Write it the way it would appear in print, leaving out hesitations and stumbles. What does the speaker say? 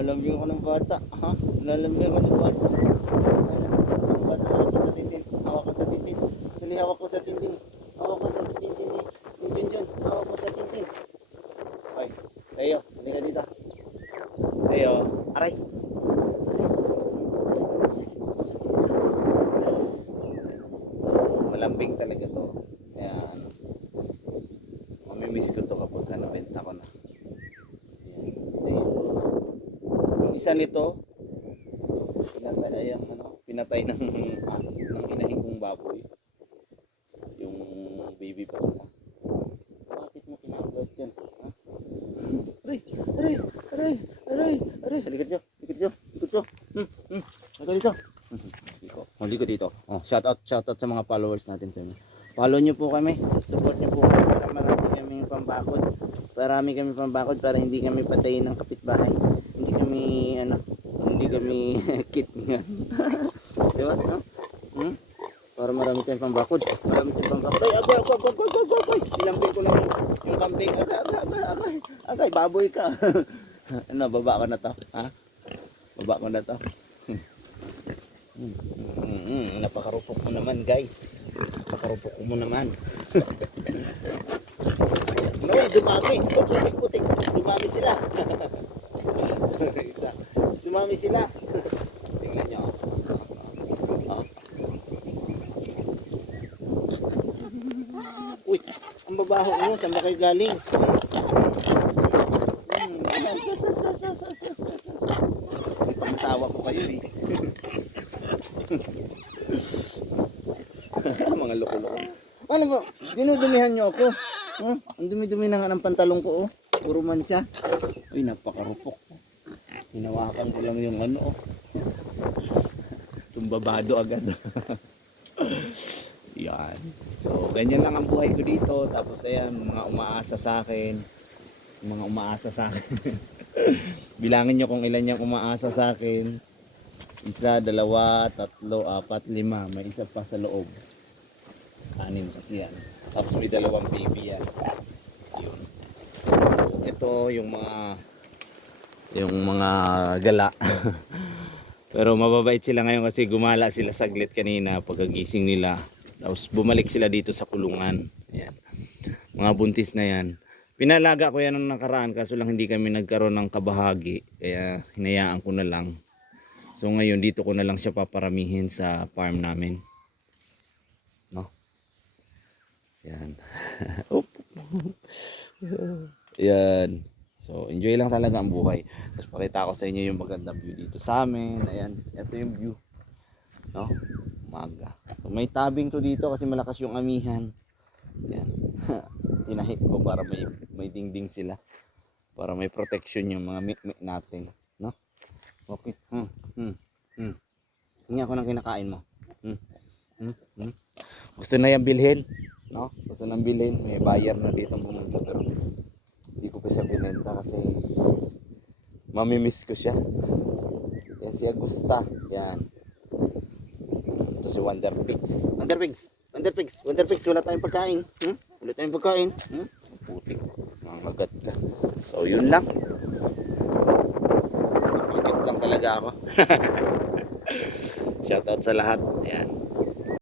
Nilalambing ako ng bata. Ha? Nilalambing ako ng bata. Ang bata, hawak ko sa titin. Hawak ko sa titin. Dali, hawak ko sa titin. Hawak ko sa titin ni Junjun. Hawak ko sa titin. Ay, Teo, halika dito. Teo, aray. Malambing talaga to. Kaya ano, mamimiss ko to kapag nabenta ko na. Ayan. Yung isa nito, pinatay ng inahin kong baboy. Yung baby pa sila. Bakit mo kinagat yan? Ha? Aray, aray, aray, aray, aray. Halika dito, halika dito, halika dito. Halika dito. Halika dito. Oh, shout out sa mga followers natin sa inyo. Follow nyo po kami, support nyo po kami para marami kami pambakod. Marami kami pambakod para hindi kami patayin ng kapitbahay. Hindi kami kitngan. Diba? No? Para marami tayong pambakod. Marami tayong pambakod. Ay, agay. Ilambing ko na yung kambing. Agay, baboy ka. Ano, baba ko na to. Ha? Baba ko na to. Napakarupok mo naman, guys. Napakarupok mo naman. No, dumami. Putik. Dumami sila. Dumami sila. Tingnan nyo. Oh. Uy, ang babaho mo. Saan ba kayo galing? Pang-asawa ko kayo eh. Mga loko-loko. Ano ba? Dinudumihan nyo ako. Oh, ang dumi-dumi na nga ng pantalong ko. Oh. Puro mancha. Uy, napakarupok. Hinawakan ko lang yung ano. Oh. Tumbabado agad. Yan. So, ganyan lang ang buhay ko dito. Tapos ayan, mga umaasa sa akin. Mga umaasa sa akin. Bilangin nyo kung ilan yung umaasa sa akin. 1, 2, 3, 4, 5. May isa pa sa loob. 6 kasi yan. Tapos may 2 baby yan. Yun. Ito yung mga gala. Pero mababait sila ngayon kasi gumala sila saglit kanina pagkagising nila. Tapos bumalik sila dito sa kulungan. Ayan. Mga buntis na yan. Pinalaga ko yan ng nakaraan kaso lang hindi kami nagkaroon ng kabahagi. Kaya hinayaan ko na lang. So ngayon dito ko na lang siya paparamihin sa farm namin. No? Yan. Yan. So enjoy lang talaga ang buhay. Tapos pakita ko sa inyo yung magandang view dito sa amin. Ayan. Ito yung view. No? Umaga. So, may tabing to dito kasi malakas yung amihan. Yan. Tinahit ko para may dingding sila. Para may protection yung mga mikmik natin. No? Okay. Hingi ako ng kinakain mo. Gusto na yan bilhin? No? Gusto nang bilhin. May buyer na dito pumunta pero hindi ko pa siya binenta kasi mamimiss ko siya. Yan si Agusta. Yan. Ito si Wonder Pigs. Wonder Pigs. Wala tayong pagkain. Wala tayong pagkain. Putik. Mamagat ka. So yun lang. Pakit lang talaga ako. Shoutout sa lahat. Ayan.